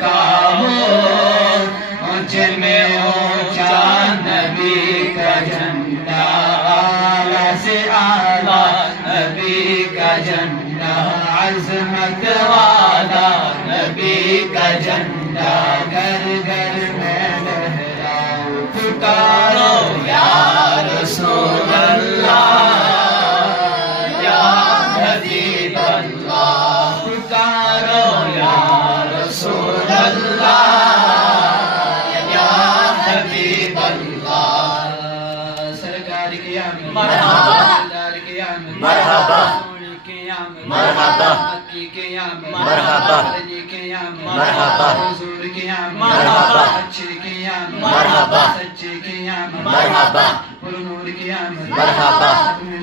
का हो, ऊंचे में ऊंचा नबी का झंडा, आला से आला नबी का झंडा, अज़मत वाला नबी का झंडा, घर घर में लहराओ पुकारो या रसूल अल्लाह, या हबीब अल्लाह, पुकारो या रसूल अल्लाह, या हबीब अल्लाह। सरकार की आमद, मरहबा, सरदार की आमद, मरहबा, सोनी की आमद, मरहबा, मक्की की आमद, मरहबा, अली की आमद, मरहबा, हुजूर की आमद, मरहबा, अच्छी की आमद, मरहबा, सच्ची की आमद, मरहबा, पुरनूर की आमद, मरहबा, अपने